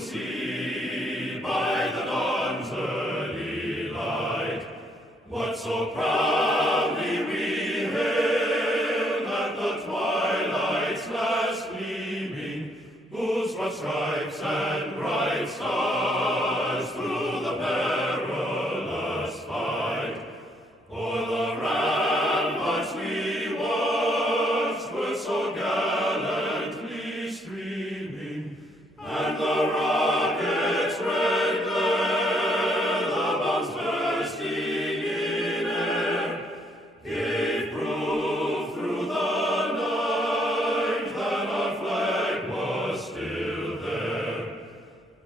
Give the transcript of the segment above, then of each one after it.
see by the dawn's early light what so proudly we hailed at the twilight's last gleaming, whose broad stripes and bright stars through the perilous fight o'er the ramparts we watched were so gallantly streaming, and the rocket's red glare, the bombs bursting in air, gave proof through the night that our flag was still there.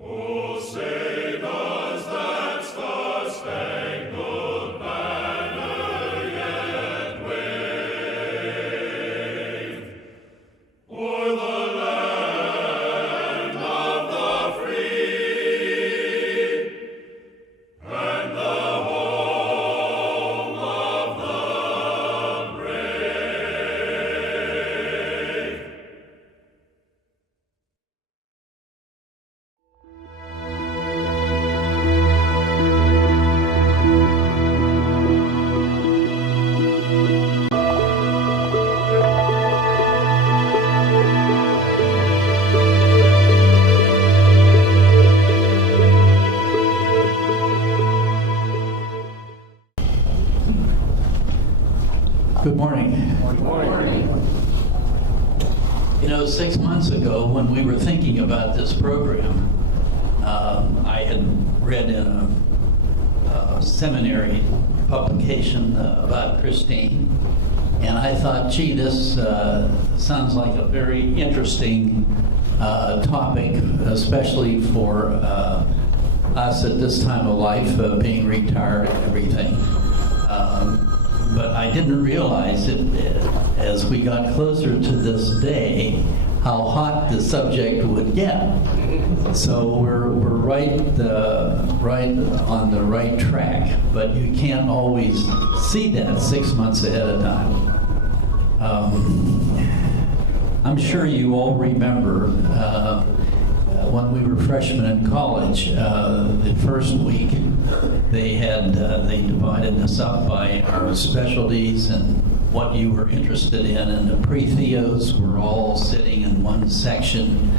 Oh, say does that star-spangled banner yet wave o'er the land of the free and the home of the brave? Good morning. Good morning. You know, 6 months ago when we were thinking about this program, I had read in a seminary publication about Christine, and I thought, gee, this sounds like a very interesting topic, especially for us at this time of life, being retired and everything. But I didn't realize it as we got closer to this day how hot the subject would get. So we're right on the right track, but you can't always see that 6 months ahead of time. I'm sure you all remember when we were freshmen in college, the first week they divided us up by our specialties and what you were interested in, and the pre-theos were all sitting in one section,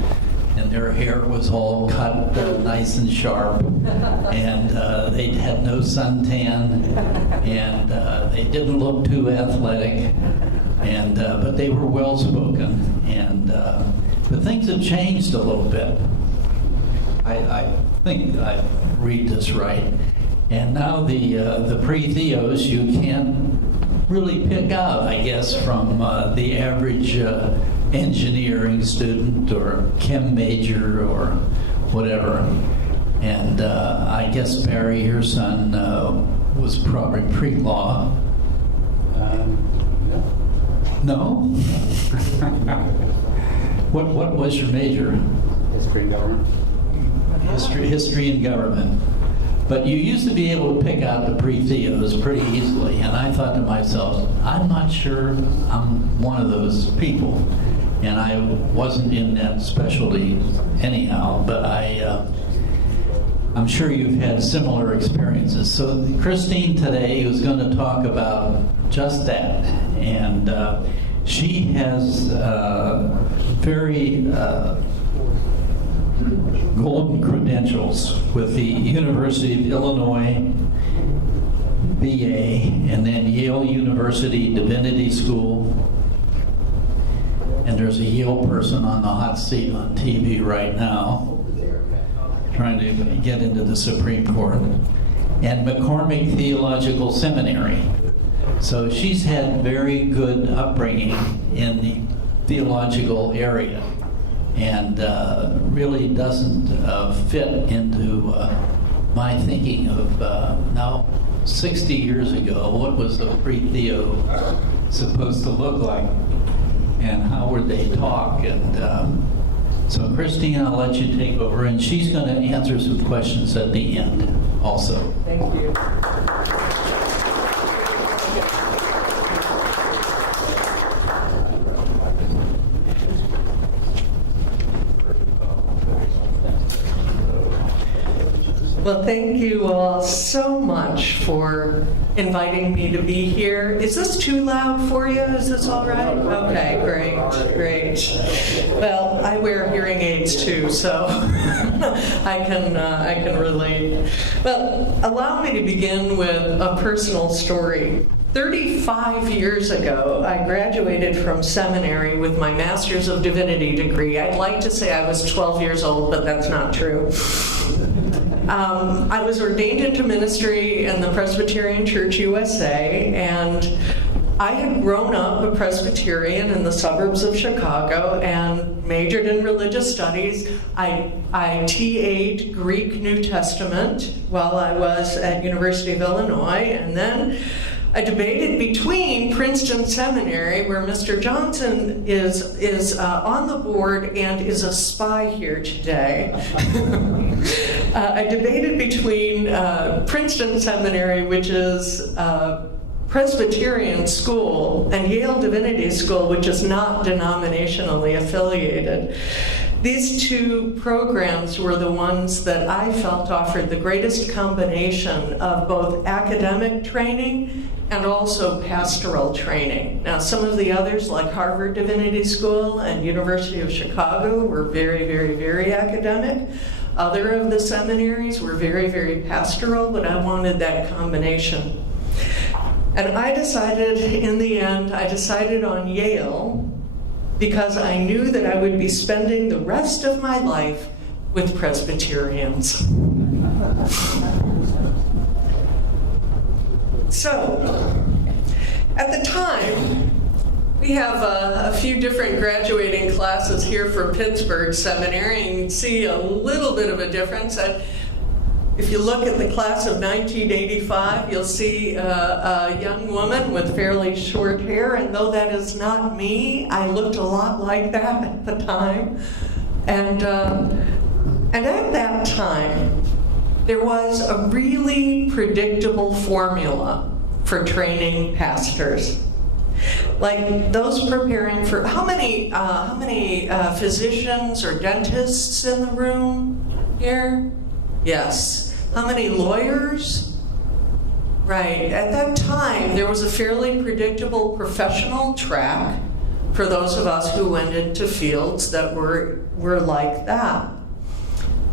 and their hair was all cut nice and sharp, and they had no suntan, and they didn't look too athletic, and but they were well spoken, and but things have changed a little bit. I think I read this right. And now the pre-theos you can't really pick out, I guess, from the average engineering student or chem major or whatever. And I guess Barry, your son, was probably pre-law. No? What was your major? History and government. History and government. But you used to be able to pick out the pre-theos pretty easily, and I thought to myself, I'm not sure I'm one of those people. And I wasn't in that specialty anyhow, but I'm sure you've had similar experiences. So Christine today is going to talk about just that. And she has very golden credentials with the University of Illinois BA, and then Yale University Divinity School. And there's a Yale person on the hot seat on TV right now trying to get into the Supreme Court. And McCormick Theological Seminary. So she's had very good upbringing in the theological area, and really doesn't fit into my thinking of now 60 years ago, what was the pre-theo supposed to look like, and how would they talk? And so Christine, I'll let you take over, and she's going to answer some questions at the end also. Thank you. Well, thank you all so much for inviting me to be here. Is this too loud for you? Is this all right? Okay, great. Well, I wear hearing aids too, so I can relate. Well, allow me to begin with a personal story. 35 years ago, I graduated from seminary with my Master's of Divinity degree. I'd like to say I was 12 years old, but that's not true. I was ordained into ministry in the Presbyterian Church USA, and I had grown up a Presbyterian in the suburbs of Chicago and majored in religious studies. I TA'd Greek New Testament while I was at University of Illinois, and then I debated between Princeton Seminary, where Mr. Johnson is on the board and is a spy here today. I debated between Princeton Seminary, which is a Presbyterian school, and Yale Divinity School, which is not denominationally affiliated. These two programs were the ones that I felt offered the greatest combination of both academic training and also pastoral training. Now, some of the others, like Harvard Divinity School and University of Chicago, were very, very, very academic. Other of the seminaries were very, very pastoral, but I wanted that combination. And I decided, in the end, on Yale, because I knew that I would be spending the rest of my life with Presbyterians. So, at the time, we have a few different graduating classes here from Pittsburgh Seminary, and you can see a little bit of a difference. If you look at the class of 1985, you'll see a young woman with fairly short hair, and though that is not me, I looked a lot like that at the time. And at that time, there was a really predictable formula for training pastors. Like those preparing for, how many physicians or dentists in the room here? Yes. How many lawyers? Right. At that time, there was a fairly predictable professional track for those of us who went into fields that were like that.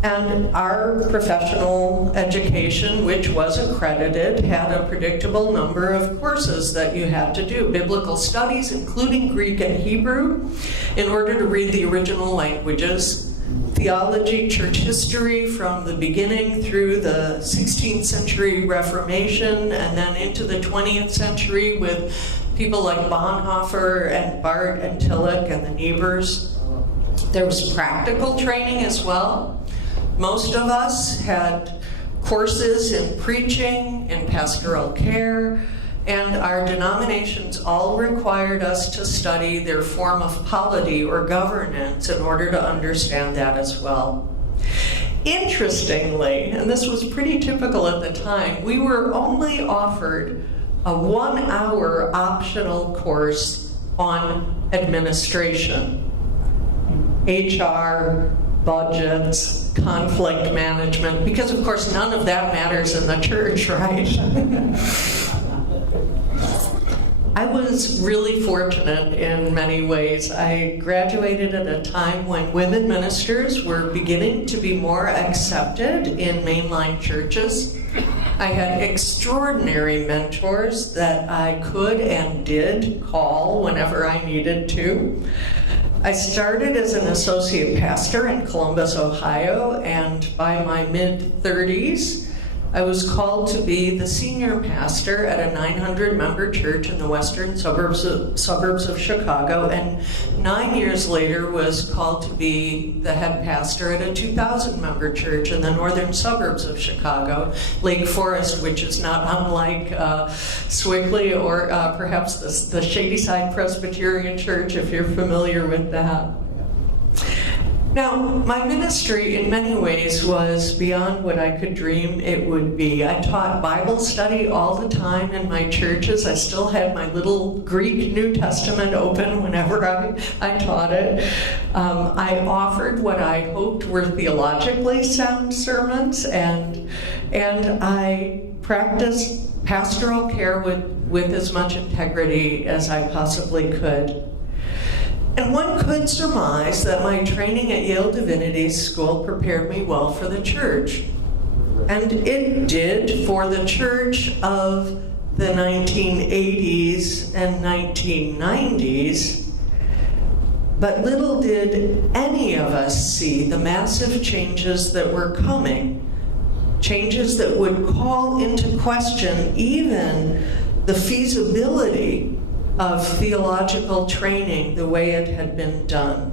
And our professional education, which was accredited, had a predictable number of courses that you had to do. Biblical studies, including Greek and Hebrew, in order to read the original languages. Theology, church history from the beginning through the 16th century Reformation, and then into the 20th century with people like Bonhoeffer and Barth and Tillich and the Niebers. There was practical training as well. Most of us had courses in preaching, in pastoral care, and our denominations all required us to study their form of polity or governance in order to understand that as well. Interestingly, and this was pretty typical at the time, we were only offered a 1-hour optional course on administration, HR, budgets, conflict management, because of course none of that matters in the church, right? I was really fortunate in many ways. I graduated at a time when women ministers were beginning to be more accepted in mainline churches. I had extraordinary mentors that I could and did call whenever I needed to. I started as an associate pastor in Columbus, Ohio, and by my mid-30s, I was called to be the senior pastor at a 900-member church in the western suburbs of Chicago, and 9 years later was called to be the head pastor at a 2,000-member church in the northern suburbs of Chicago, Lake Forest, which is not unlike Swickley or perhaps the Shadyside Presbyterian Church, if you're familiar with that. Now, my ministry in many ways was beyond what I could dream it would be. I taught Bible study all the time in my churches. I still had my little Greek New Testament open whenever I taught it. I offered what I hoped were theologically sound sermons, and I practiced pastoral care with as much integrity as I possibly could. And one could surmise that my training at Yale Divinity School prepared me well for the church. And it did for the church of the 1980s and 1990s. But little did any of us see the massive changes that were coming, changes that would call into question even the feasibility of theological training the way it had been done.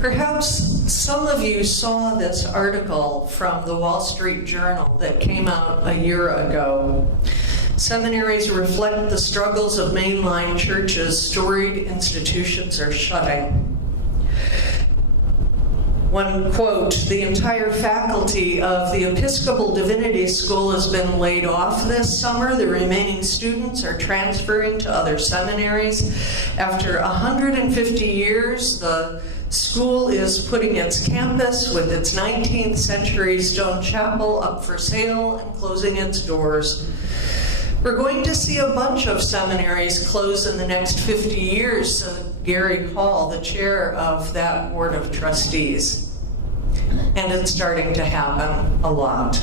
Perhaps some of you saw this article from the Wall Street Journal that came out a year ago. Seminaries reflect the struggles of mainline churches. Storied institutions are shutting. One quote, "The entire faculty of the Episcopal Divinity School has been laid off this summer. The remaining students are transferring to other seminaries. After 150 years, the school is putting its campus with its 19th century stone chapel up for sale and closing its doors. We're going to see a bunch of seminaries close in the next 50 years, said Gary Hall, the chair of that board of trustees. And it's starting to happen a lot.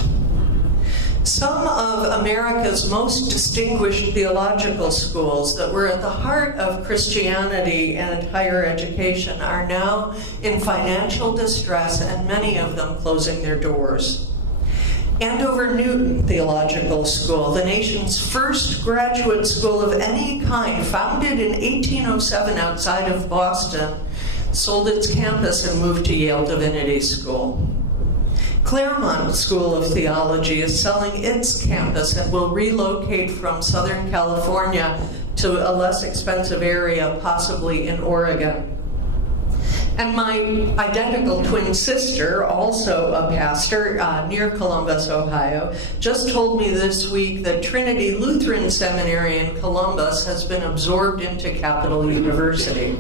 Some of America's most distinguished theological schools that were at the heart of Christianity and higher education are now in financial distress, and many of them closing their doors. Andover Newton Theological School, the nation's first graduate school of any kind, founded in 1807 outside of Boston, sold its campus and moved to Yale Divinity School. Claremont School of Theology is selling its campus and will relocate from Southern California to a less expensive area, possibly in Oregon. And my identical twin sister, also a pastor near Columbus, Ohio, just told me this week that Trinity Lutheran Seminary in Columbus has been absorbed into Capital University.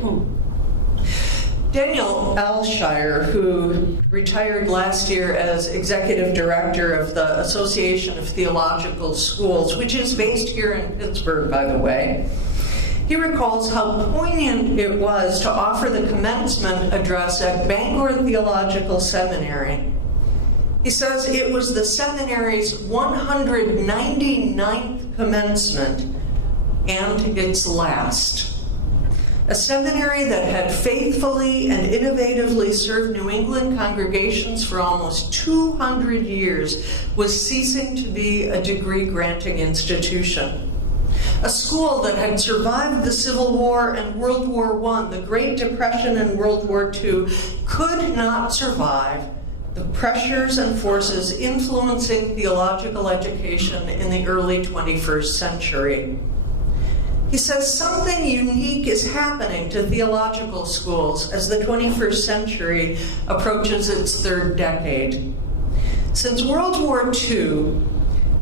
Daniel Alshire, who retired last year as executive director of the Association of Theological Schools, which is based here in Pittsburgh, by the way, he recalls how poignant it was to offer the commencement address at Bangor Theological Seminary. He says it was the seminary's 199th commencement and its last. A seminary that had faithfully and innovatively served New England congregations for almost 200 years was ceasing to be a degree-granting institution. A school that had survived the Civil War and World War I, the Great Depression and World War II, could not survive the pressures and forces influencing theological education in the early 21st century. He says something unique is happening to theological schools as the 21st century approaches its third decade. Since World War II,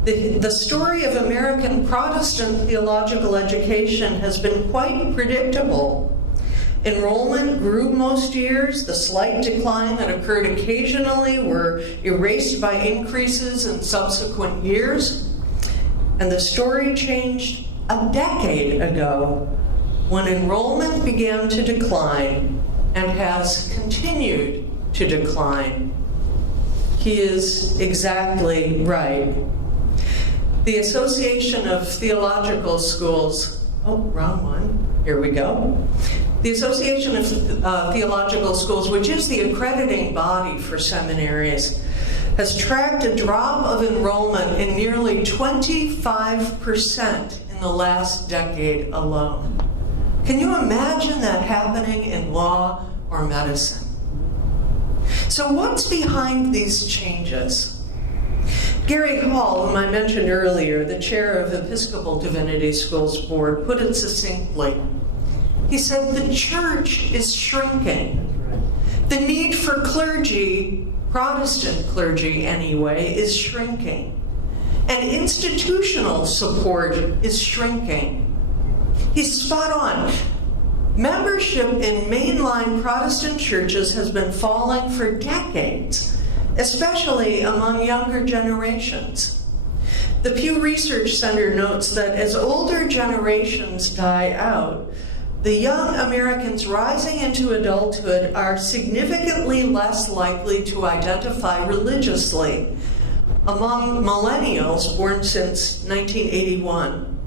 the story of American Protestant theological education has been quite predictable. Enrollment grew most years. The slight decline that occurred occasionally were erased by increases in subsequent years. And the story changed a decade ago when enrollment began to decline and has continued to decline. He is exactly right. The Association of Theological Schools, wrong one, here we go. The Association of Theological Schools, which is the accrediting body for seminaries, has tracked a drop of enrollment in nearly 25% in the last decade alone. Can you imagine that happening in law or medicine? So what's behind these changes? Gary Hall, whom I mentioned earlier, the chair of Episcopal Divinity Schools Board, put it succinctly. He said, the church is shrinking. The need for clergy, Protestant clergy anyway, is shrinking. And institutional support is shrinking. He's spot on. Membership in mainline Protestant churches has been falling for decades, especially among younger generations. The Pew Research Center notes that as older generations die out, the young Americans rising into adulthood are significantly less likely to identify religiously. Among millennials born since 1981,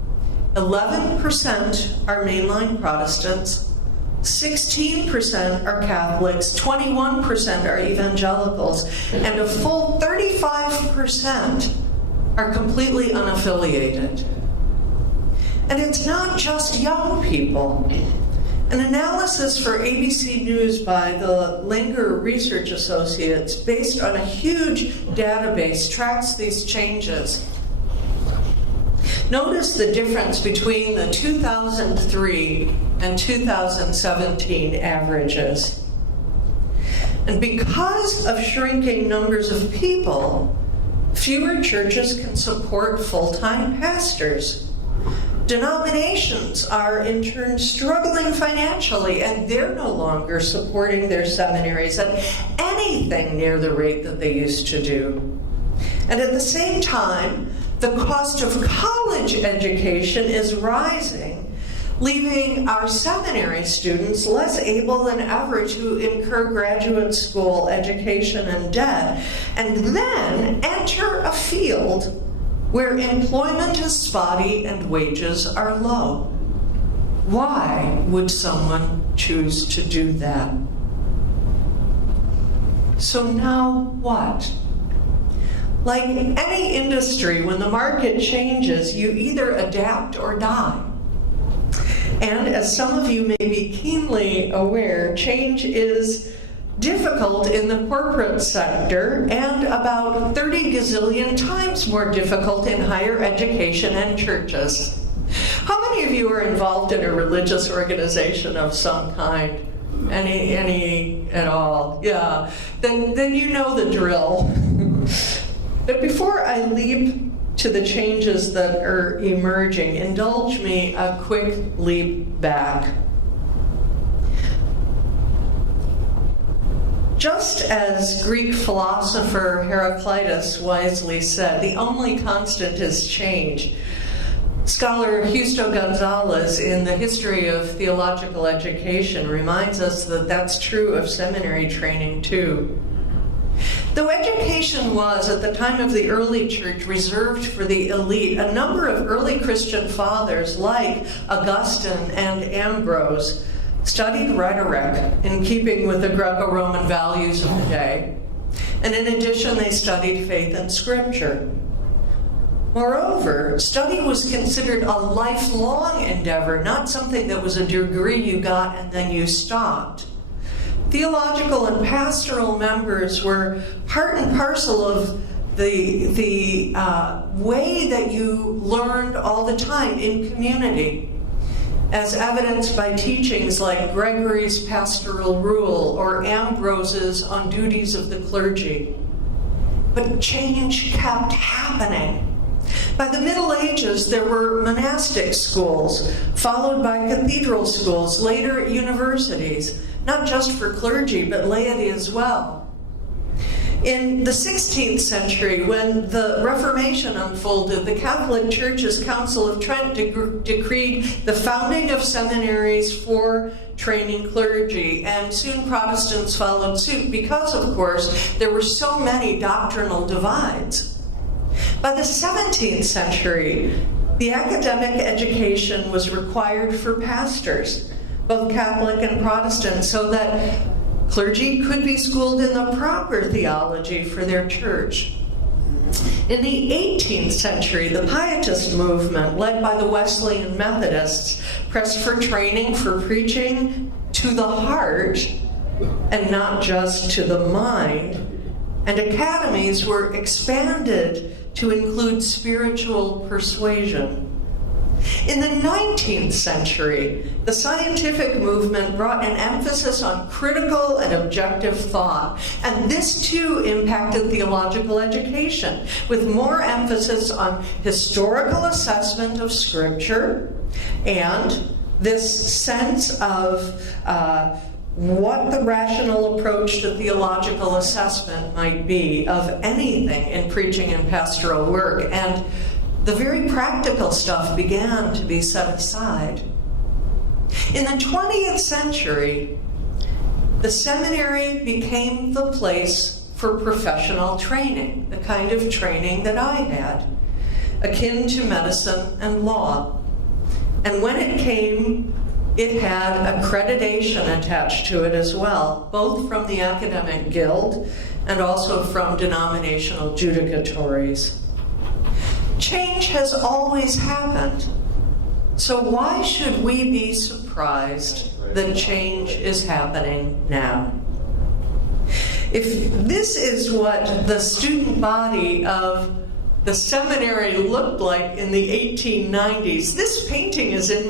11% are mainline Protestants, 16% are Catholics, 21% are evangelicals, and a full 35% are completely unaffiliated. And it's not just young people. An analysis for ABC News by the Langer Research Associates, based on a huge database, tracks these changes. Notice the difference between the 2003 and 2017 averages. And because of shrinking numbers of people, fewer churches can support full-time pastors. Denominations are in turn struggling financially, and they're no longer supporting their seminaries at anything near the rate that they used to do. And at the same time, the cost of college education is rising, leaving our seminary students less able than ever to incur graduate school education and debt, and then enter a field where employment is spotty and wages are low. Why would someone choose to do that? So now what? Like any industry, when the market changes, you either adapt or die. And as some of you may be keenly aware, change is difficult in the corporate sector and about 30 gazillion times more difficult in higher education and churches. How many of you are involved in a religious organization of some kind? Any at all? Yeah. Then you know the drill. But before I leap to the changes that are emerging, indulge me a quick leap back. Just as Greek philosopher Heraclitus wisely said, the only constant is change. Scholar Justo Gonzalez, in the History of Theological Education, reminds us that that's true of seminary training too. Though education was, at the time of the early church, reserved for the elite, a number of early Christian fathers, like Augustine and Ambrose, studied rhetoric in keeping with the Greco-Roman values of the day. And in addition, they studied faith and scripture. Moreover, study was considered a lifelong endeavor, not something that was a degree you got and then you stopped. Theological and pastoral members were part and parcel of the way that you learned all the time in community, as evidenced by teachings like Gregory's Pastoral Rule or Ambrose's On Duties of the Clergy. But change kept happening. By the Middle Ages, there were monastic schools, followed by cathedral schools, later universities, not just for clergy, but laity as well. In the 16th century, when the Reformation unfolded, the Catholic Church's Council of Trent decreed the founding of seminaries for training clergy, and soon Protestants followed suit because, of course, there were so many doctrinal divides. By the 17th century, the academic education was required for pastors, both Catholic and Protestant, so that clergy could be schooled in the proper theology for their church. In the 18th century, the Pietist movement, led by the Wesleyan Methodists, pressed for training for preaching to the heart and not just to the mind, and academies were expanded to include spiritual persuasion. In the 19th century, the scientific movement brought an emphasis on critical and objective thought, and this too impacted theological education, with more emphasis on historical assessment of Scripture and this sense of what the rational approach to theological assessment might be of anything in preaching and pastoral work. And the very practical stuff began to be set aside. In the 20th century, the seminary became the place for professional training, the kind of training that I had, akin to medicine and law. And when it came, it had accreditation attached to it as well, both from the academic guild and also from denominational judicatories. Change has always happened, so why should we be surprised that change is happening now? If this is what the student body of the seminary looked like in the 1890s, this painting is in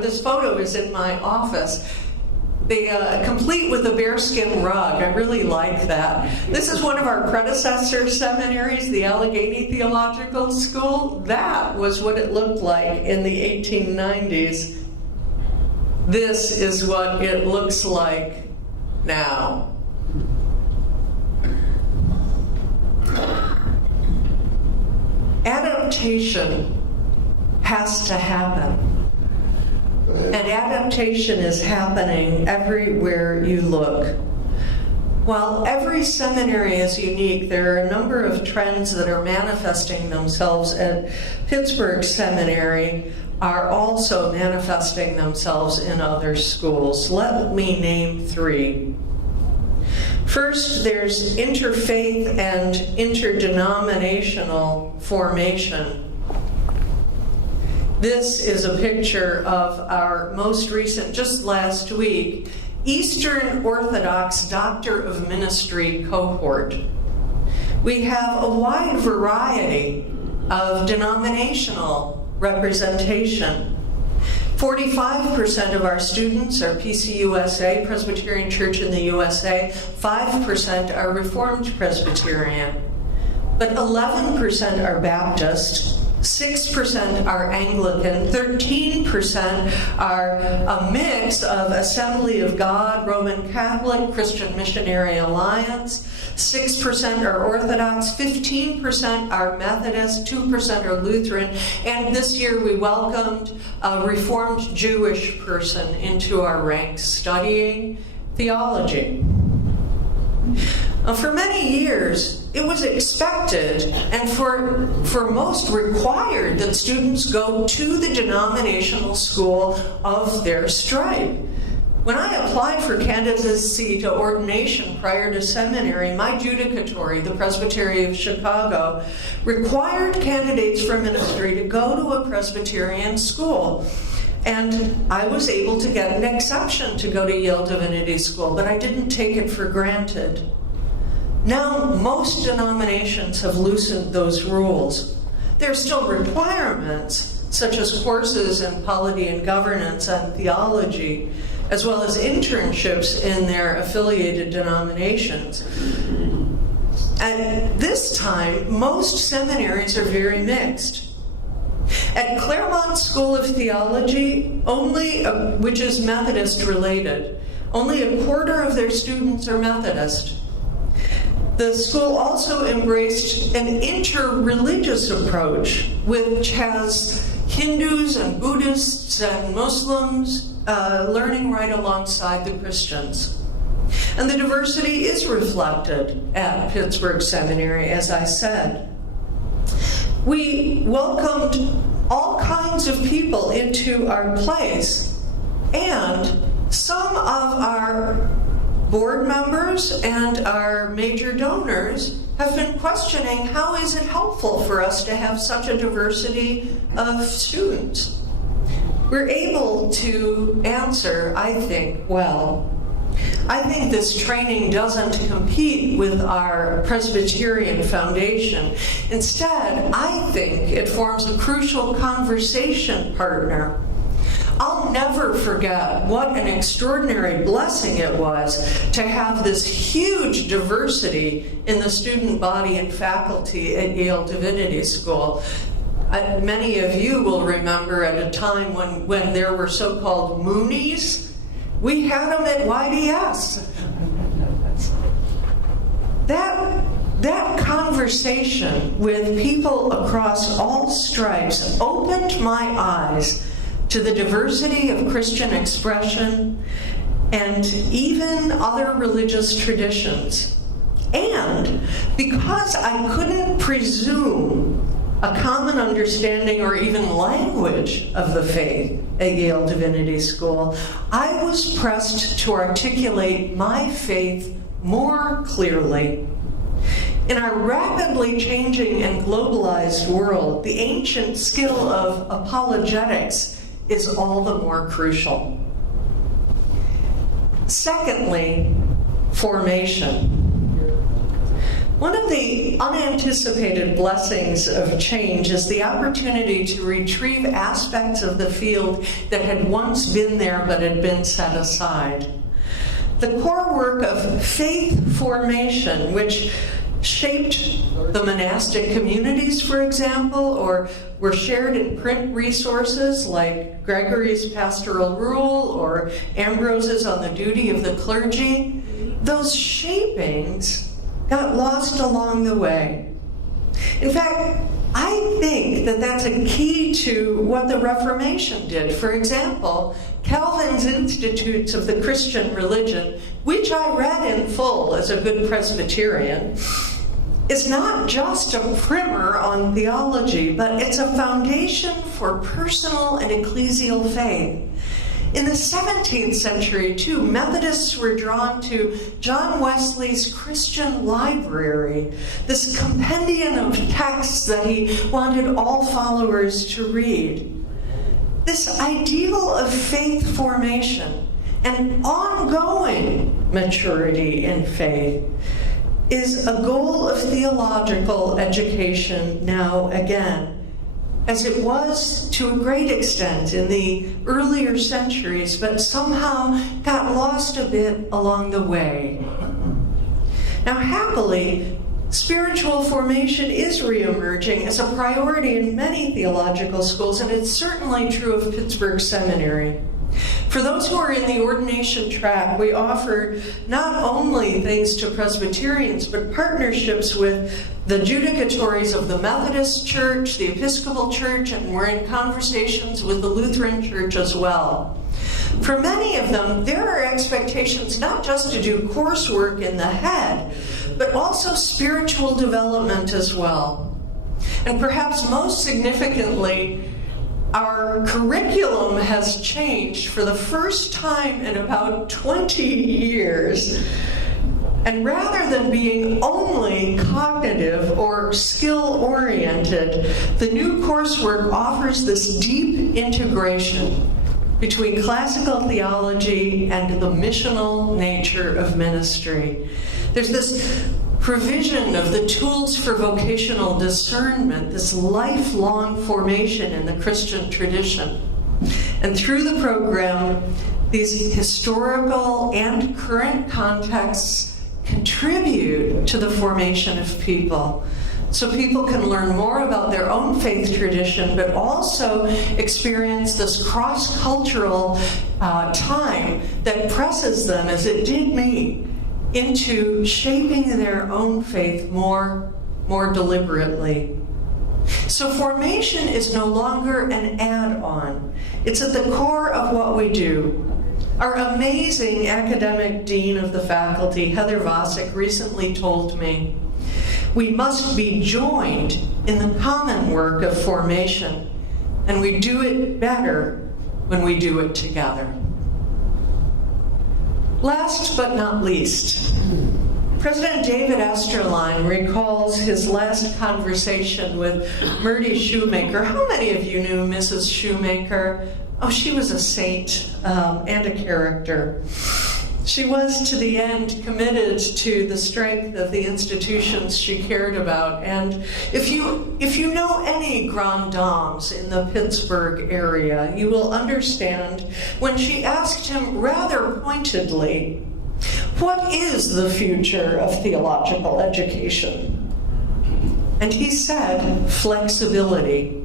this photo is in my office. Complete with a bearskin rug. I really like that. This is one of our predecessor seminaries, the Allegheny Theological School. That was what it looked like in the 1890s. This is what it looks like now. Adaptation has to happen. And adaptation is happening everywhere you look. While every seminary is unique, there are a number of trends that are manifesting themselves at Pittsburgh Seminary are also manifesting themselves in other schools. Let me name three. First, there's interfaith and interdenominational formation. This is a picture of our most recent, just last week, Eastern Orthodox Doctor of Ministry cohort. We have a wide variety of denominational representation. 45% of our students are PCUSA, Presbyterian Church in the USA. 5% are Reformed Presbyterian. But 11% are Baptist. 6% are Anglican, 13% are a mix of Assembly of God, Roman Catholic, Christian Missionary Alliance, 6% are Orthodox, 15% are Methodist, 2% are Lutheran, and this year we welcomed a Reformed Jewish person into our ranks studying theology. For many years, it was expected and for most required that students go to the denominational school of their stripe. When I applied for candidacy to ordination prior to seminary, my judicatory, the Presbytery of Chicago, required candidates for ministry to go to a Presbyterian school. And I was able to get an exception to go to Yale Divinity School, but I didn't take it for granted. Now, most denominations have loosened those rules. There are still requirements, such as courses in polity and governance and theology, as well as internships in their affiliated denominations. At this time, most seminaries are very mixed. At Claremont School of Theology, which is Methodist related, only a quarter of their students are Methodist. The school also embraced an inter-religious approach, which has Hindus and Buddhists and Muslims learning right alongside the Christians. And the diversity is reflected at Pittsburgh Seminary, as I said. We welcomed all kinds of people into our place, and some of our board members and our major donors have been questioning how is it helpful for us to have such a diversity of students. We're able to answer, I think, well. I think this training doesn't compete with our Presbyterian foundation. Instead, I think it forms a crucial conversation partner. I'll never forget what an extraordinary blessing it was to have this huge diversity in the student body and faculty at Yale Divinity School. Many of you will remember at a time when there were so-called Moonies. We had them at YDS. That conversation with people across all stripes opened my eyes to the diversity of Christian expression and even other religious traditions. And because I couldn't presume a common understanding or even language of the faith at Yale Divinity School, I was pressed to articulate my faith more clearly. In our rapidly changing and globalized world, the ancient skill of apologetics is all the more crucial. Secondly, formation. One of the unanticipated blessings of change is the opportunity to retrieve aspects of the field that had once been there but had been set aside. The core work of faith formation, which shaped the monastic communities, for example, or were shared in print resources like Gregory's Pastoral Rule or Ambrose's On the Duty of the Clergy, those shapings got lost along the way. In fact, I think that that's a key to what the Reformation did. For example, Calvin's Institutes of the Christian Religion, which I read in full as a good Presbyterian, is not just a primer on theology, but it's a foundation for personal and ecclesial faith. In the 17th century, too, Methodists were drawn to John Wesley's Christian Library, this compendium of texts that he wanted all followers to read. This ideal of faith formation and ongoing maturity in faith is a goal of theological education now again, as it was to a great extent in the earlier centuries, but somehow got lost a bit along the way. Now, happily, spiritual formation is reemerging as a priority in many theological schools, and it's certainly true of Pittsburgh Seminary. For those who are in the ordination track, we offer not only things to Presbyterians, but partnerships with the judicatories of the Methodist Church, the Episcopal Church, and we're in conversations with the Lutheran Church as well. For many of them, there are expectations not just to do coursework in the head, but also spiritual development as well. And perhaps most significantly, our curriculum has changed for the first time in about 20 years. And rather than being only cognitive or skill-oriented, the new coursework offers this deep integration between classical theology and the missional nature of ministry. There's this provision of the tools for vocational discernment, this lifelong formation in the Christian tradition. And through the program, these historical and current contexts contribute to the formation of people. So people can learn more about their own faith tradition, but also experience this cross-cultural time that presses them, as it did me, into shaping their own faith more deliberately. So formation is no longer an add-on. It's at the core of what we do. Our amazing academic dean of the faculty, Heather Vosick, recently told me, we must be joined in the common work of formation, and we do it better when we do it together. Last but not least, President David Esterline recalls his last conversation with Myrtie Shoemaker. How many of you knew Mrs. Shoemaker? Oh, she was a saint and a character. She was, to the end, committed to the strength of the institutions she cared about. And if you know any grand dames in the Pittsburgh area, you will understand when she asked him rather pointedly, "What is the future of theological education?" And he said, "Flexibility.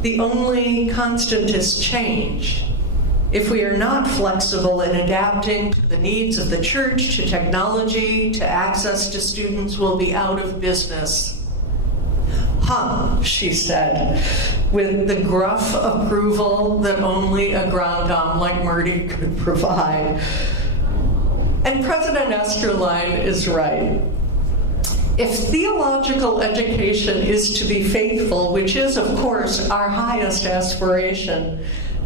The only constant is change. If we are not flexible in adapting to the needs of the church, to technology, to access to students, we'll be out of business." "Huh," she said, with the gruff approval that only a grand dame like Murdy could provide. And President Esterline is right. If theological education is to be faithful, which is, of course, our highest aspiration,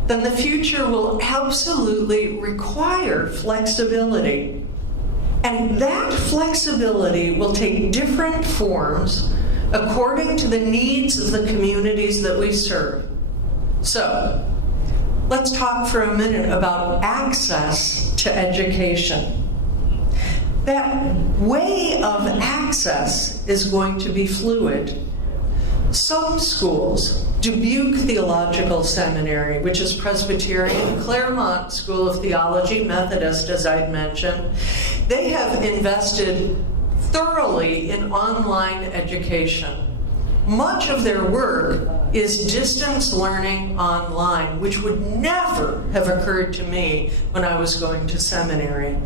then the future will absolutely require flexibility. And that flexibility will take different forms according to the needs of the communities that we serve. So, let's talk for a minute about access to education. That way of access is going to be fluid. Some schools, Dubuque Theological Seminary, which is Presbyterian, Claremont School of Theology, Methodist, as I'd mentioned, they have invested thoroughly in online education. Much of their work is distance learning online, which would never have occurred to me when I was going to seminary.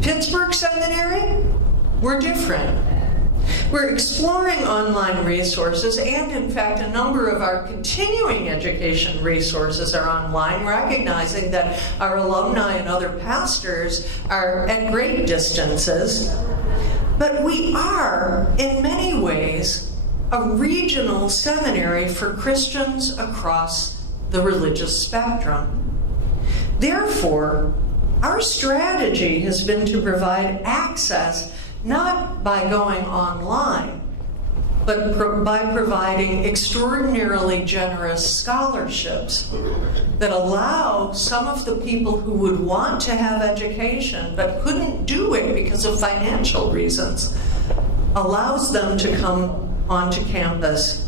Pittsburgh Seminary, we're different. We're exploring online resources, and in fact, a number of our continuing education resources are online, recognizing that our alumni and other pastors are at great distances. But we are, in many ways, a regional seminary for Christians across the religious spectrum. Therefore, our strategy has been to provide access not by going online, but by providing extraordinarily generous scholarships that allow some of the people who would want to have education but couldn't do it because of financial reasons, allows them to come onto campus.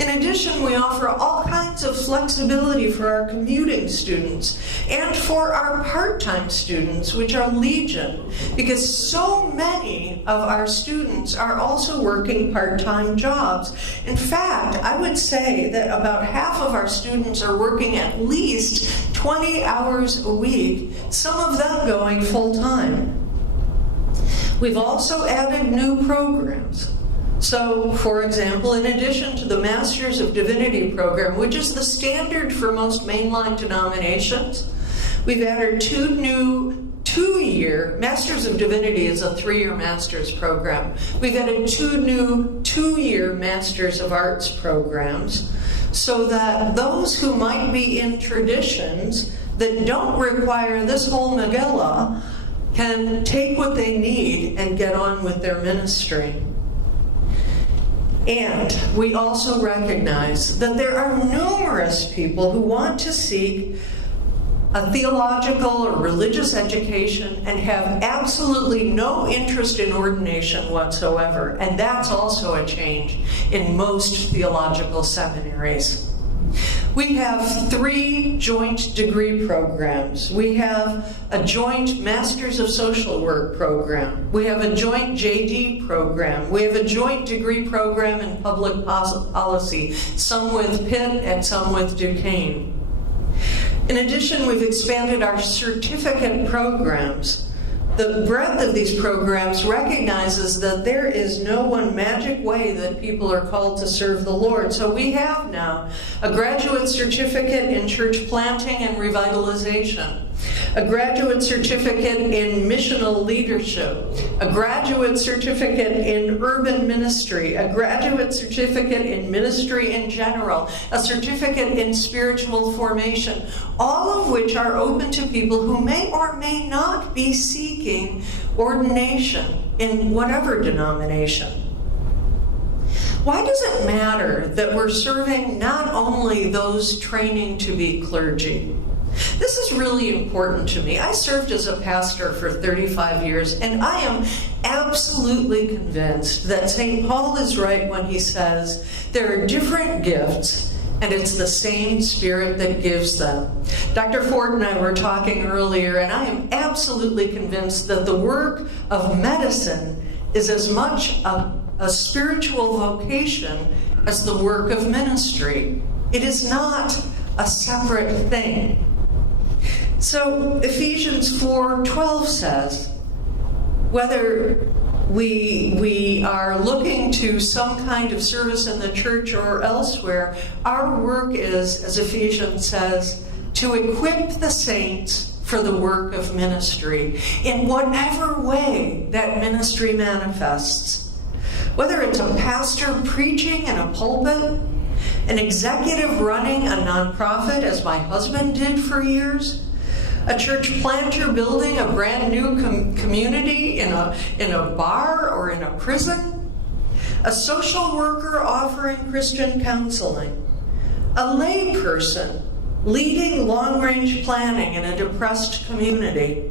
In addition, we offer all kinds of flexibility for our commuting students and for our part-time students, which are legion, because so many of our students are also working part-time jobs. In fact, I would say that about half of our students are working at least 20 hours a week, some of them going full-time. We've also added new programs. So, for example, in addition to the Masters of Divinity program, which is the standard for most mainline denominations, we've added two new two-year, Masters of Divinity is a 3-year master's program. We've added 2 new 2-year Masters of Arts programs so that those who might be in traditions that don't require this whole Megillah can take what they need and get on with their ministry. And we also recognize that there are numerous people who want to seek a theological or religious education and have absolutely no interest in ordination whatsoever. And that's also a change in most theological seminaries. We have 3 joint degree programs. We have a joint Masters of Social Work program. We have a joint JD program. We have a joint degree program in public policy, some with Pitt and some with Duquesne. In addition, we've expanded our certificate programs. The breadth of these programs recognizes that there is no one magic way that people are called to serve the Lord. So we have now a graduate certificate in church planting and revitalization, a graduate certificate in missional leadership, a graduate certificate in urban ministry, a graduate certificate in ministry in general, a certificate in spiritual formation, all of which are open to people who may or may not be seeking ordination in whatever denomination. Why does it matter that we're serving not only those training to be clergy, This is really important to me. I served as a pastor for 35 years, and I am absolutely convinced that St. Paul is right when he says there are different gifts, and it's the same Spirit that gives them. Dr. Ford and I were talking earlier, and I am absolutely convinced that the work of medicine is as much a spiritual vocation as the work of ministry. It is not a separate thing. So Ephesians 4:12 says, whether we are looking to some kind of service in the church or elsewhere, our work is, as Ephesians says, to equip the saints for the work of ministry in whatever way that ministry manifests. Whether it's a pastor preaching in a pulpit, an executive running a nonprofit, as my husband did for years, a church planter building a brand new community in a bar or in a prison, a social worker offering Christian counseling, a lay person leading long-range planning in a depressed community,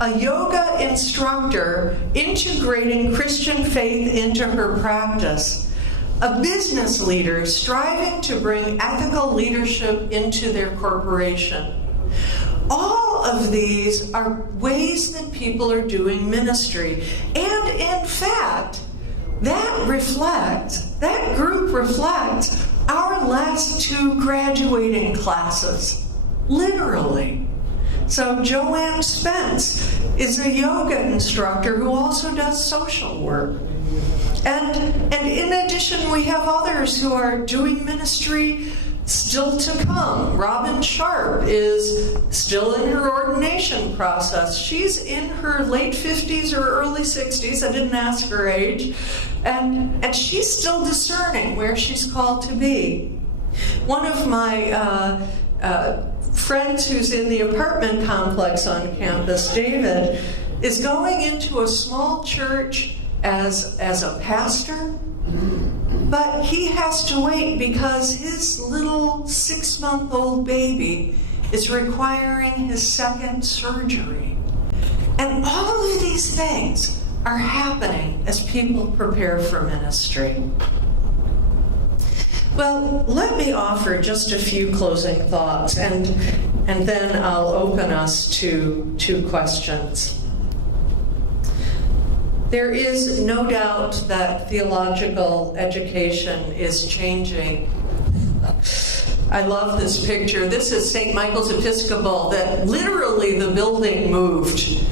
a yoga instructor integrating Christian faith into her practice, a business leader striving to bring ethical leadership into their corporation. All of these are ways that people are doing ministry. And in fact, that group reflects our last two graduating classes, literally. So Joanne Spence is a yoga instructor who also does social work. And in addition, we have others who are doing ministry still to come. Robin Sharp is still in her ordination process. She's in her late 50s or early 60s. I didn't ask her age. And she's still discerning where she's called to be. One of my friends who's in the apartment complex on campus, David, is going into a small church as a pastor. But he has to wait because his little 6-month-old baby is requiring his second surgery. And all of these things are happening as people prepare for ministry. Well, let me offer just a few closing thoughts, and then I'll open us to questions. There is no doubt that theological education is changing. I love this picture. This is St. Michael's Episcopal, that literally the building moved.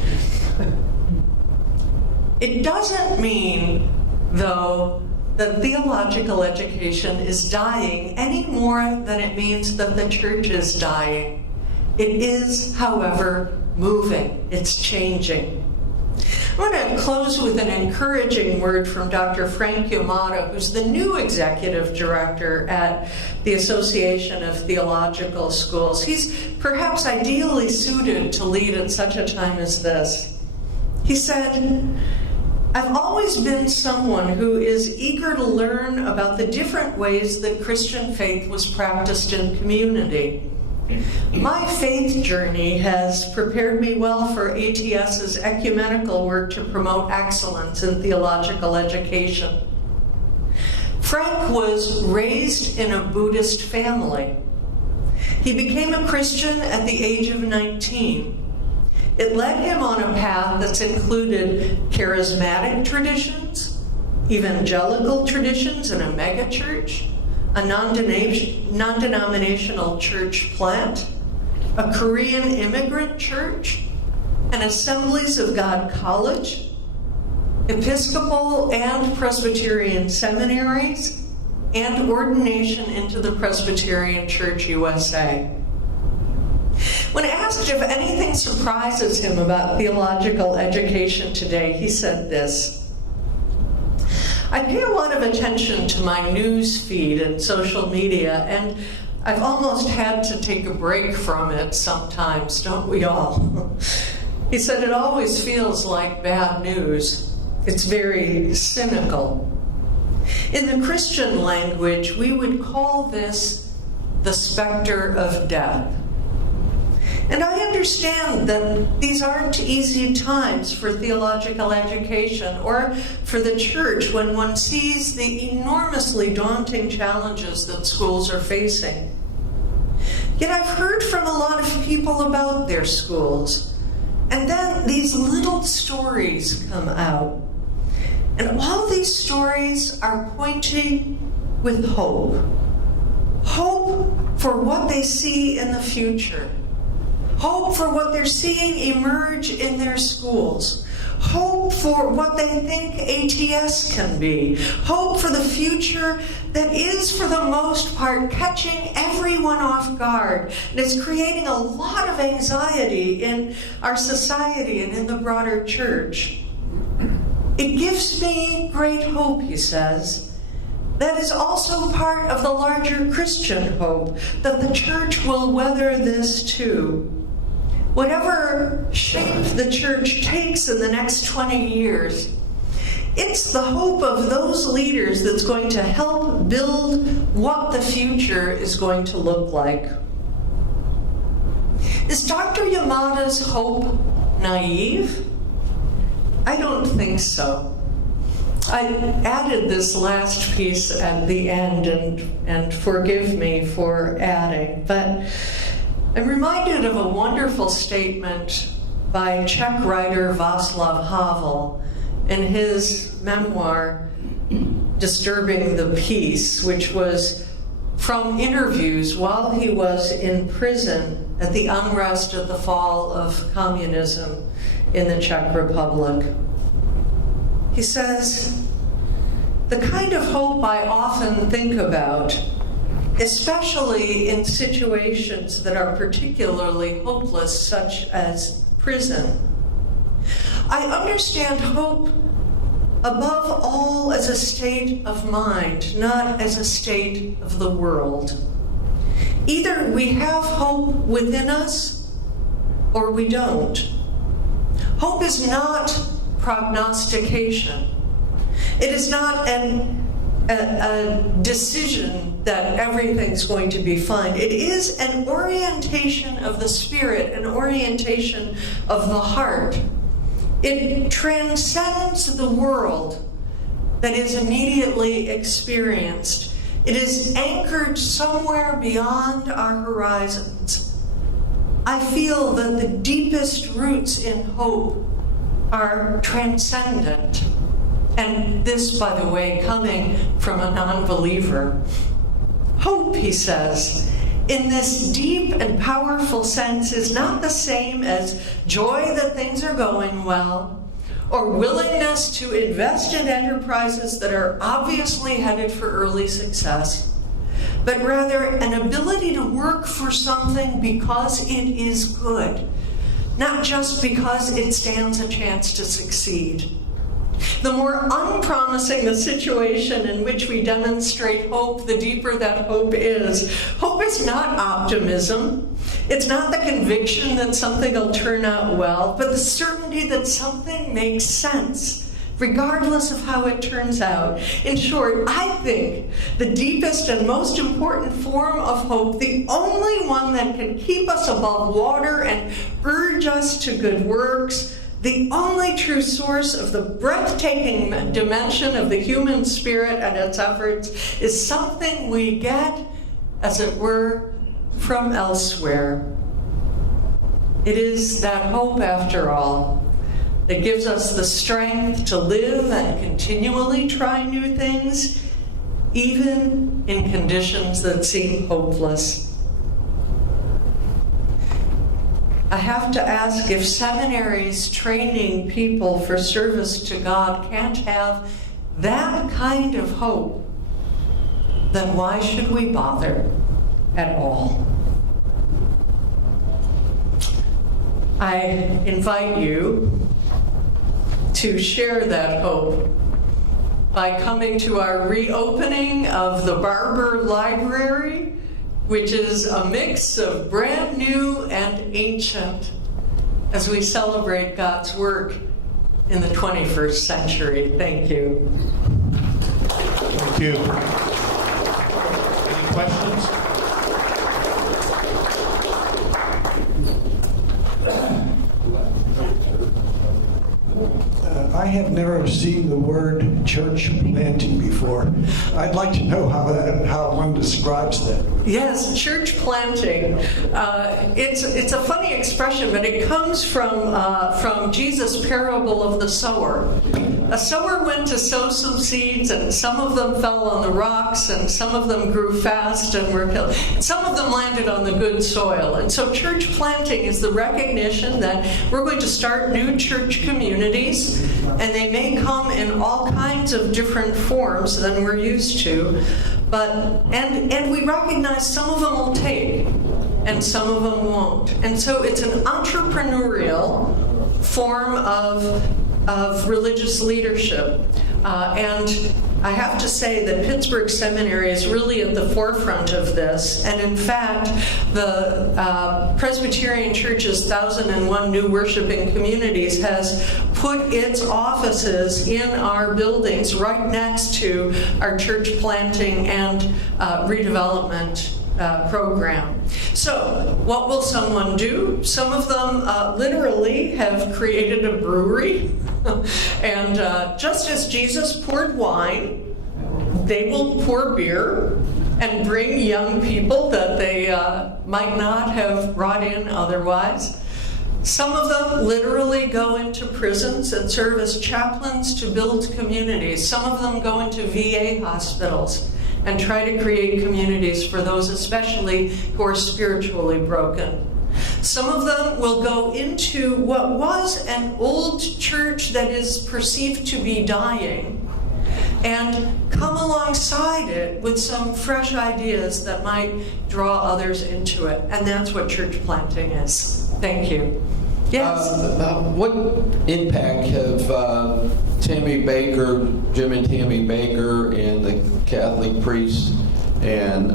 It doesn't mean, though, that theological education is dying any more than it means that the church is dying. It is, however, moving. It's changing. I want to close with an encouraging word from Dr. Frank Yamato, who's the new executive director at the Association of Theological Schools. He's perhaps ideally suited to lead at such a time as this. He said, "I've always been someone who is eager to learn about the different ways that Christian faith was practiced in community. My faith journey has prepared me well for ATS's ecumenical work to promote excellence in theological education." Frank was raised in a Buddhist family. He became a Christian at the age of 19. It led him on a path that's included charismatic traditions, evangelical traditions in a megachurch, a non-denominational church plant, a Korean immigrant church, an Assemblies of God college, Episcopal and Presbyterian seminaries, and ordination into the Presbyterian Church USA. When asked if anything surprises him about theological education today, he said this: "I pay a lot of attention to my news feed and social media, and I've almost had to take a break from it sometimes, don't we all?" He said, "It always feels like bad news. It's very cynical." In the Christian language, we would call this the specter of death. And I understand that these aren't easy times for theological education or for the church when one sees the enormously daunting challenges that schools are facing. Yet I've heard from a lot of people about their schools, and then these little stories come out. And all these stories are pointing with hope. Hope for what they see in the future. Hope for what they're seeing emerge in their schools. Hope for what they think ATS can be. Hope for the future that is, for the most part, catching everyone off guard. And it's creating a lot of anxiety in our society and in the broader church. It gives me great hope, he says. That is also part of the larger Christian hope, that the church will weather this too. Whatever shape the church takes in the next 20 years, it's the hope of those leaders that's going to help build what the future is going to look like. Is Dr. Yamada's hope naive? I don't think so. I added this last piece at the end, and forgive me for adding, but I'm reminded of a wonderful statement by Czech writer Václav Havel in his memoir, Disturbing the Peace, which was from interviews while he was in prison at the unrest of the fall of communism in the Czech Republic. He says, "The kind of hope I often think about, especially in situations that are particularly hopeless, such as prison, I understand hope above all as a state of mind, not as a state of the world. Either we have hope within us or we don't. Hope is not prognostication. It is not a decision that everything's going to be fine. It is an orientation of the spirit, an orientation of the heart. It transcends the world that is immediately experienced. It is anchored somewhere beyond our horizons. I feel that the deepest roots in hope are transcendent. And this, by the way, coming from a non-believer. Hope, he says, in this deep and powerful sense is not the same as joy that things are going well, or willingness to invest in enterprises that are obviously headed for early success, but rather an ability to work for something because it is good, not just because it stands a chance to succeed. The more unpromising the situation in which we demonstrate hope, the deeper that hope is. Hope is not optimism. It's not the conviction that something will turn out well, but the certainty that something makes sense, regardless of how it turns out. In short, I think the deepest and most important form of hope, the only one that can keep us above water and urge us to good works, the only true source of the breathtaking dimension of the human spirit and its efforts, is something we get, as it were, from elsewhere. It is that hope, after all, that gives us the strength to live and continually try new things, even in conditions that seem hopeless. I have to ask, if seminaries training people for service to God can't have that kind of hope, then why should we bother at all? I invite you to share that hope by coming to our reopening of the Barber Library, which is a mix of brand new and ancient, as we celebrate God's work in the 21st century. Thank you. Thank you. Any questions? I have never seen the word church planting before. I'd like to know how one describes that. Yes, church planting. It's a funny expression, but it comes from Jesus' parable of the sower. A sower went to sow some seeds, and some of them fell on the rocks, and some of them grew fast and were killed. Some of them landed on the good soil. And so church planting is the recognition that we're going to start new church communities, and they may come in all kinds of different forms than we're used to. And we recognize some of them will take, and some of them won't. And so it's an entrepreneurial form of religious leadership. And I have to say that Pittsburgh Seminary is really at the forefront of this. And in fact, the Presbyterian Church's 1001 New Worshiping Communities has put its offices in our buildings right next to our church planting and redevelopment program. So, what will someone do? Some of them literally have created a brewery, and just as Jesus poured wine, they will pour beer and bring young people that they might not have brought in otherwise. Some of them literally go into prisons and serve as chaplains to build communities. Some of them go into VA hospitals and try to create communities for those especially who are spiritually broken. Some of them will go into what was an old church that is perceived to be dying and come alongside it with some fresh ideas that might draw others into it. And that's what church planting is. Thank you. Yes? What impact have Jim and Tammy Baker, and the Catholic priests and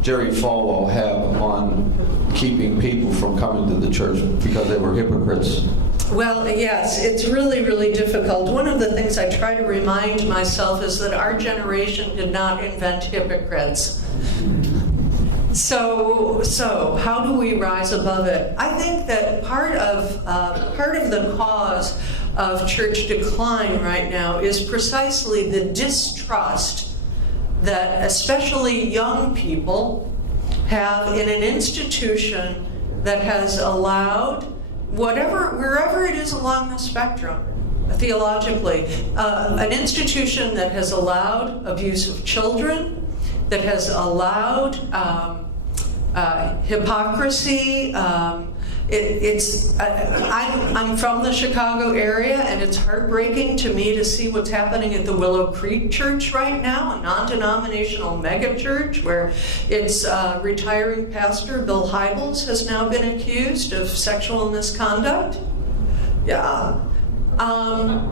Jerry Falwell have on keeping people from coming to the church because they were hypocrites? Well, yes, it's really, really difficult. One of the things I try to remind myself is that our generation did not invent hypocrites. So how do we rise above it? I think that part of the cause of church decline right now is precisely the distrust that especially young people have in an institution that has allowed wherever it is along the spectrum, theologically, an institution that has allowed abuse of children, that has allowed hypocrisy. I'm from the Chicago area, and it's heartbreaking to me to see what's happening at the Willow Creek Church right now, a non-denominational megachurch where its retiring pastor, Bill Hybels, has now been accused of sexual misconduct. Yeah. And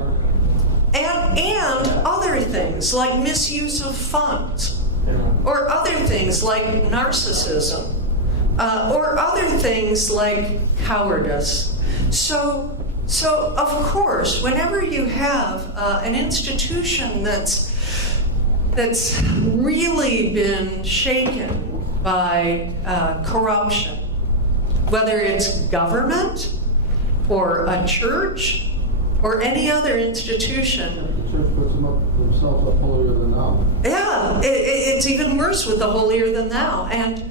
other things like misuse of funds, or other things like narcissism, or other things like cowardice. So of course, whenever you have an institution that's really been shaken by corruption, whether it's government or a church or any other institution. The church puts themselves up holier than thou. Yeah, it's even worse with the holier than thou. And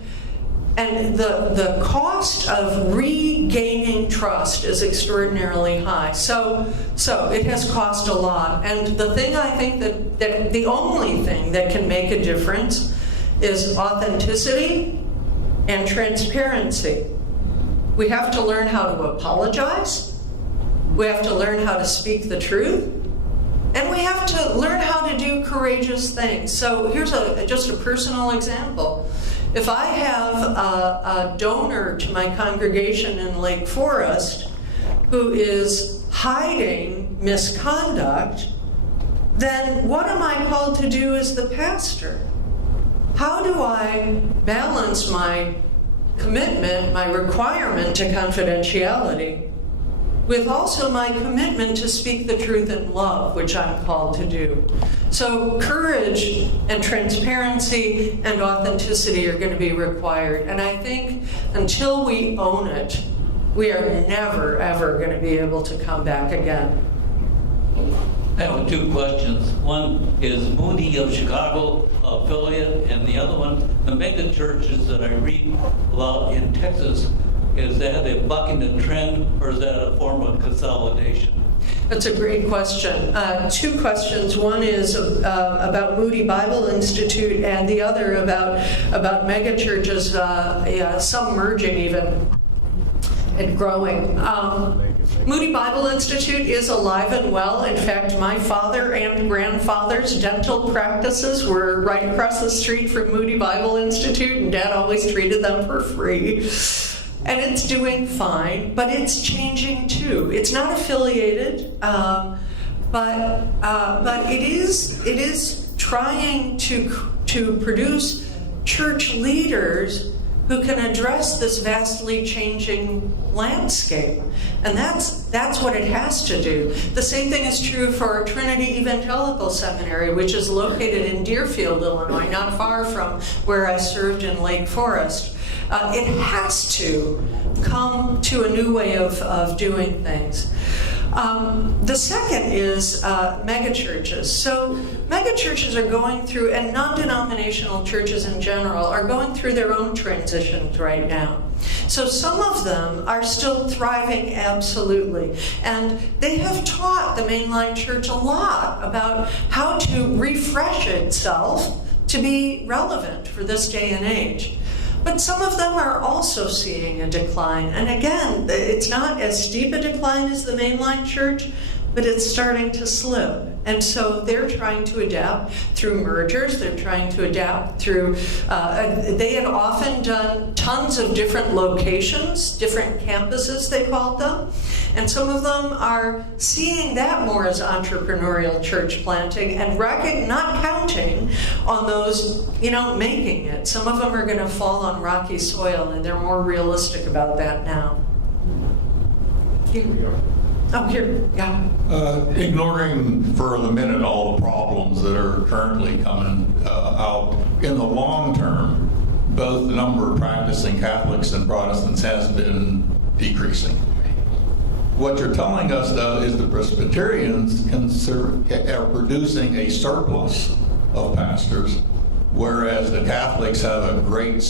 the cost of regaining trust is extraordinarily high. So it has cost a lot. And the thing I think that the only thing that can make a difference is authenticity and transparency. We have to learn how to apologize. We have to learn how to speak the truth. And we have to learn how to do courageous things. So here's just a personal example. If I have a donor to my congregation in Lake Forest who is hiding misconduct, then what am I called to do as the pastor? How do I balance my commitment, my requirement to confidentiality, with also my commitment to speak the truth in love, which I'm called to do? So courage and transparency and authenticity are going to be required. And I think until we own it, we are never, ever going to be able to come back again. I have two questions. One is Moody of Chicago affiliate, and the other one, the mega churches that I read about in Texas, is that a bucking the trend, or is that a form of consolidation? That's a great question. Two questions. One is about Moody Bible Institute, and the other about mega churches, some merging even and growing. Moody Bible Institute is alive and well. In fact, my father and grandfather's dental practices were right across the street from Moody Bible Institute, and Dad always treated them for free. And it's doing fine, but it's changing too. It's not affiliated, but it is trying to produce church leaders who can address this vastly changing landscape. And that's what it has to do. The same thing is true for Trinity Evangelical Seminary, which is located in Deerfield, Illinois, not far from where I served in Lake Forest. It has to come to a new way of doing things. The second is megachurches. So megachurches are going through, and non-denominational churches in general, are going through their own transitions right now. So some of them are still thriving, absolutely. And they have taught the mainline church a lot about how to refresh itself to be relevant for this day and age. But some of them are also seeing a decline. And again, it's not as steep a decline as the mainline church, but it's starting to slip. And so they're trying to adapt through mergers. They're trying to adapt through, they had often done tons of different locations, different campuses, they called them. And some of them are seeing that more as entrepreneurial church planting and not counting on those, making it. Some of them are going to fall on rocky soil, and they're more realistic about that now. Here, yeah. Ignoring for the minute all the problems that are currently coming out, in the long term, both the number of practicing Catholics and Protestants has been decreasing. What you're telling us, though, is the Presbyterians are producing a surplus of pastors, whereas the Catholics have a great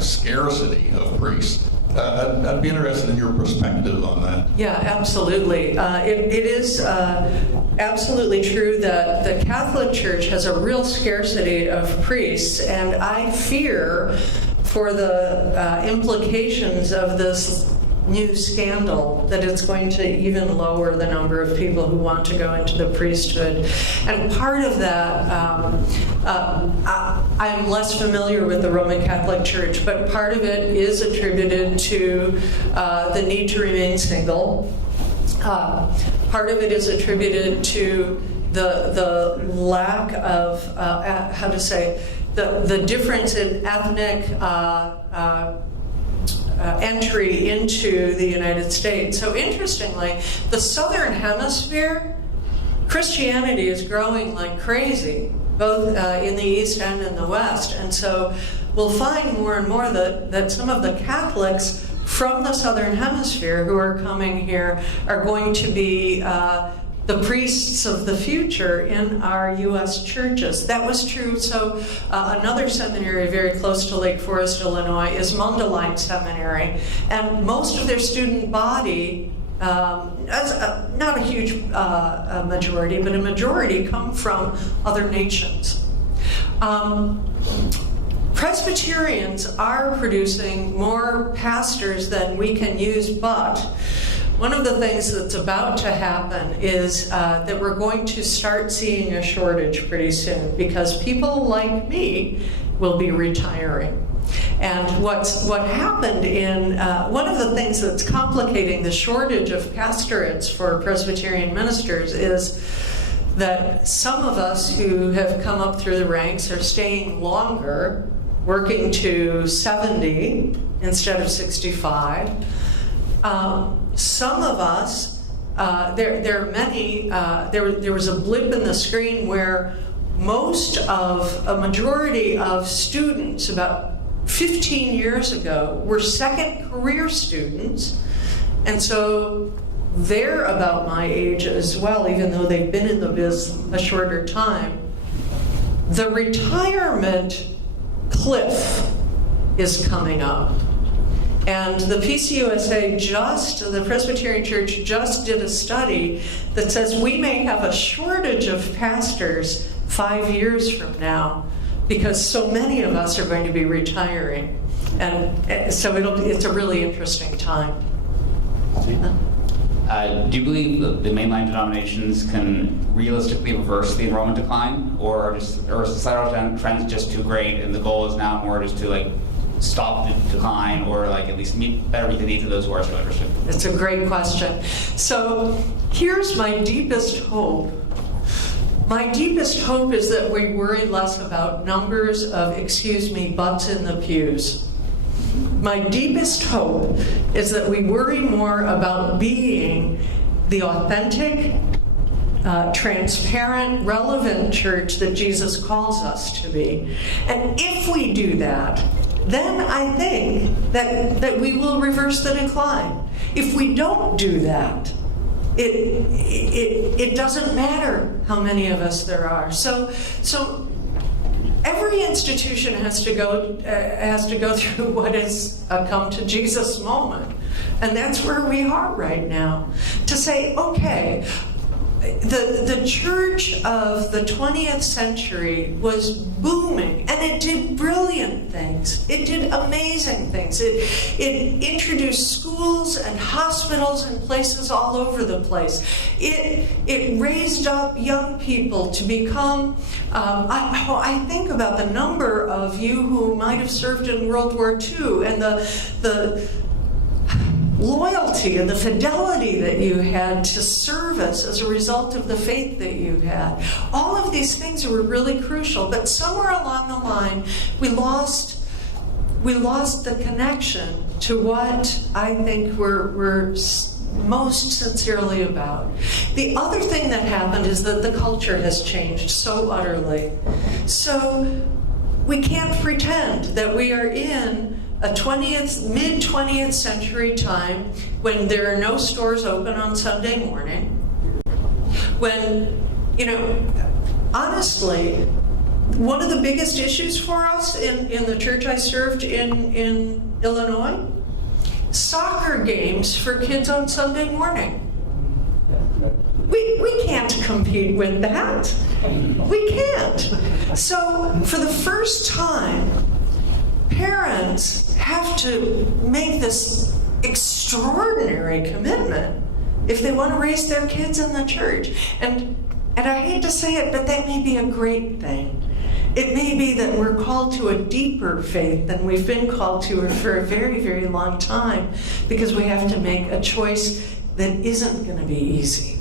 scarcity of priests. I'd be interested in your perspective on that. Yeah, absolutely. It is absolutely true that the Catholic Church has a real scarcity of priests, and I fear for the implications of this new scandal, that it's going to even lower the number of people who want to go into the priesthood. And part of that, I'm less familiar with the Roman Catholic Church, but part of it is attributed to the need to remain single. Part of it is attributed to the lack of, the difference in ethnic entry into the United States. So interestingly, the Southern Hemisphere, Christianity is growing like crazy, both in the East and in the West. And so we'll find more and more that some of the Catholics from the Southern Hemisphere who are coming here are going to be the priests of the future in our U.S. churches. That was true. So another seminary very close to Lake Forest, Illinois, is Mundelein Seminary. And most of their student body, not a huge majority, but a majority come from other nations. Presbyterians are producing more pastors than we can use, but one of the things that's about to happen is that we're going to start seeing a shortage pretty soon, because people like me will be retiring. And what happened in, one of the things that's complicating the shortage of pastorates for Presbyterian ministers is that some of us who have come up through the ranks are staying longer, working to 70 instead of 65. Some of us, there are many, there was a blip in the screen where a majority of students about 15 years ago were second career students, and so they're about my age as well, even though they've been in the biz a shorter time. The retirement cliff is coming up. And the PCUSA the Presbyterian Church just did a study that says we may have a shortage of pastors 5 years from now because so many of us are going to be retiring. And so it's a really interesting time. Do you believe the mainline denominations can realistically reverse the enrollment decline, or societal trends just too great and the goal is now more just to like stop the decline, or like at least better meet the needs of those who are still interested? It's a great question. So here's my deepest hope. My deepest hope is that we worry less about numbers of, butts in the pews. My deepest hope is that we worry more about being the authentic, transparent, relevant church that Jesus calls us to be. And if we do that, then I think that we will reverse the decline. If we don't do that, it doesn't matter how many of us there are. So every institution has to go through what is a come to Jesus moment. And that's where we are right now. To say, okay, the church of the 20th century was booming, and it did brilliant things. It did amazing things. It introduced schools and hospitals and places all over the place. It raised up young people to become, I think about the number of you who might have served in World War II and the loyalty and the fidelity that you had to service as a result of the faith that you had. All of these things were really crucial, but somewhere along the line, we lost the connection to what I think we're most sincerely about. The other thing that happened is that the culture has changed so utterly. So we can't pretend that we are in a mid-20th century time when there are no stores open on Sunday morning, when, honestly, one of the biggest issues for us in the church I served in Illinois, soccer games for kids on Sunday morning. We can't compete with that. We can't. So for the first time, parents have to make this extraordinary commitment if they want to raise their kids in the church. And I hate to say it, but that may be a great thing. It may be that we're called to a deeper faith than we've been called to for a very, very long time, because we have to make a choice that isn't going to be easy.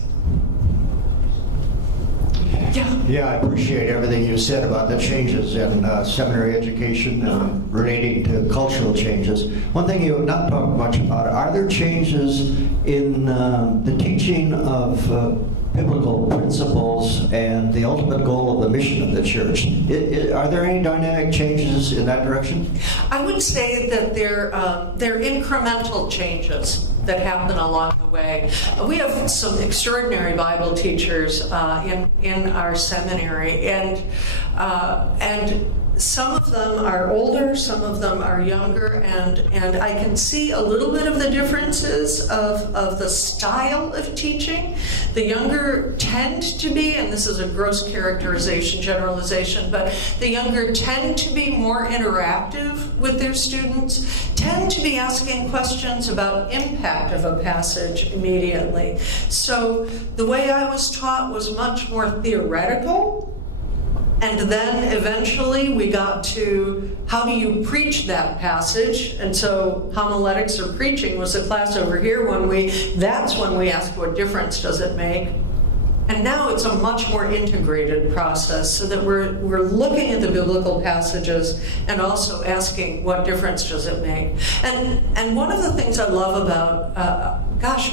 Yeah, I appreciate everything you said about the changes in seminary education relating to cultural changes. One thing you have not talked much about, are there changes in the teaching of biblical principles and the ultimate goal of the mission of the church? Are there any dynamic changes in that direction? I would say that they're incremental changes that happen along the way. We have some extraordinary Bible teachers in our seminary, and some of them are older, some of them are younger, and I can see a little bit of the differences of the style of teaching. The younger tend to be, and this is a gross characterization, generalization, but the younger tend to be more interactive with their students, tend to be asking questions about impact of a passage immediately. So the way I was taught was much more theoretical. And then eventually we got to how do you preach that passage? And so homiletics or preaching was a class over here that's when we asked what difference does it make? And now it's a much more integrated process, so that we're looking at the biblical passages and also asking what difference does it make? And one of the things I love about,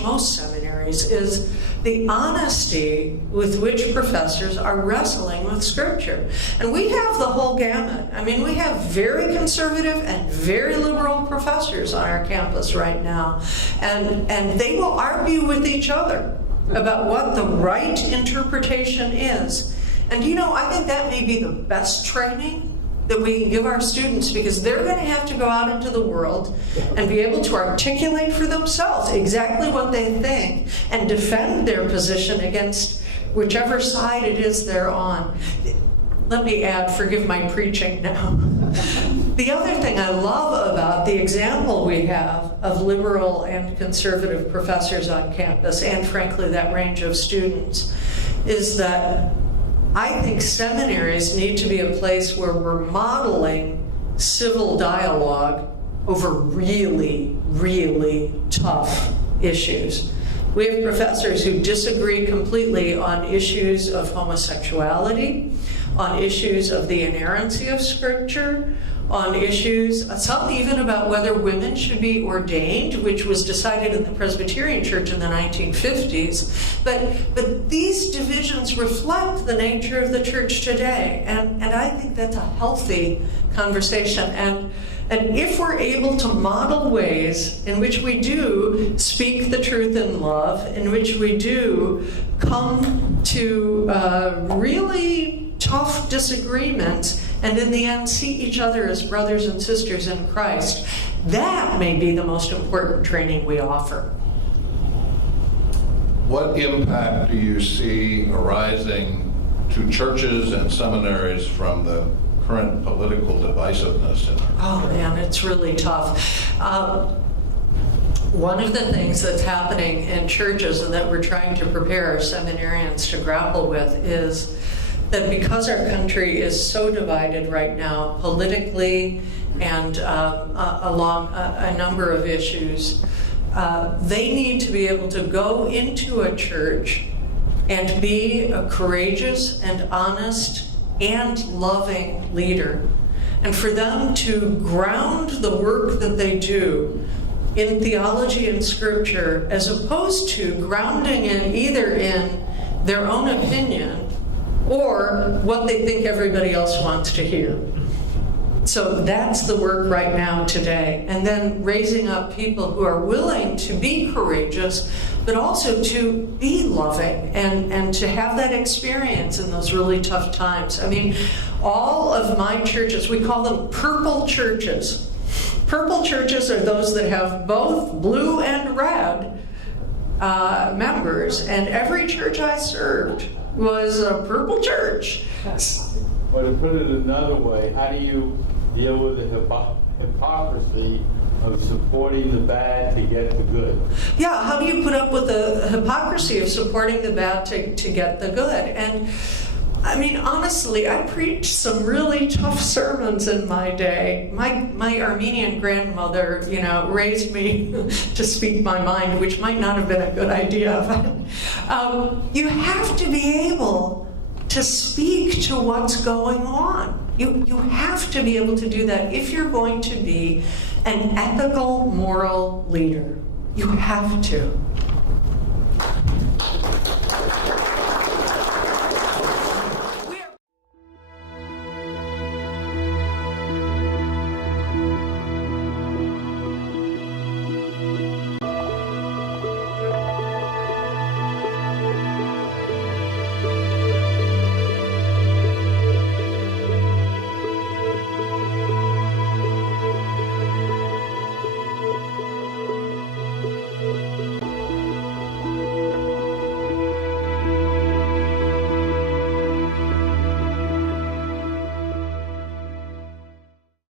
most seminaries seminaries is the honesty with which professors are wrestling with Scripture. And we have the whole gamut. I mean, we have very conservative and very liberal professors on our campus right now. And they will argue with each other about what the right interpretation is. And you know, I think that may be the best training that we can give our students, because they're going to have to go out into the world and be able to articulate for themselves exactly what they think and defend their position against whichever side it is they're on. Let me add, forgive my preaching now. The other thing I love about the example we have of liberal and conservative professors on campus, and frankly that range of students, is that I think seminaries need to be a place where we're modeling civil dialogue over really, really tough issues. We have professors who disagree completely on issues of homosexuality, on issues of the inerrancy of Scripture, on issues, some even about whether women should be ordained, which was decided in the Presbyterian Church in the 1950s. But these divisions reflect the nature of the church today, and I think that's a healthy conversation. And if we're able to model ways in which we do speak the truth in love, in which we do come to really tough disagreements, and in the end see each other as brothers and sisters in Christ, that may be the most important training we offer. What impact do you see arising to churches and seminaries from the current political divisiveness in our Oh man, it's really tough. One of the things that's happening in churches and that we're trying to prepare our seminarians to grapple with is that because our country is so divided right now politically and along a number of issues, they need to be able to go into a church and be a courageous and honest and loving leader. And for them to ground the work that they do in theology and Scripture, as opposed to grounding it either in their own opinion or what they think everybody else wants to hear. So that's the work right now today. And then raising up people who are willing to be courageous, but also to be loving and to have that experience in those really tough times. I mean, all of my churches, we call them purple churches. Purple churches are those that have both blue and red members, and every church I served was a purple church. Well, to put it another way, how do you deal with the hypocrisy of supporting the bad to get the good? Yeah, how do you put up with the hypocrisy of supporting the bad to get the good? And I mean, honestly, I preached some really tough sermons in my day. My Armenian grandmother, raised me to speak my mind, which might not have been a good idea. But you have to be able to speak to what's going on. You have to be able to do that if you're going to be an ethical, moral leader. You have to.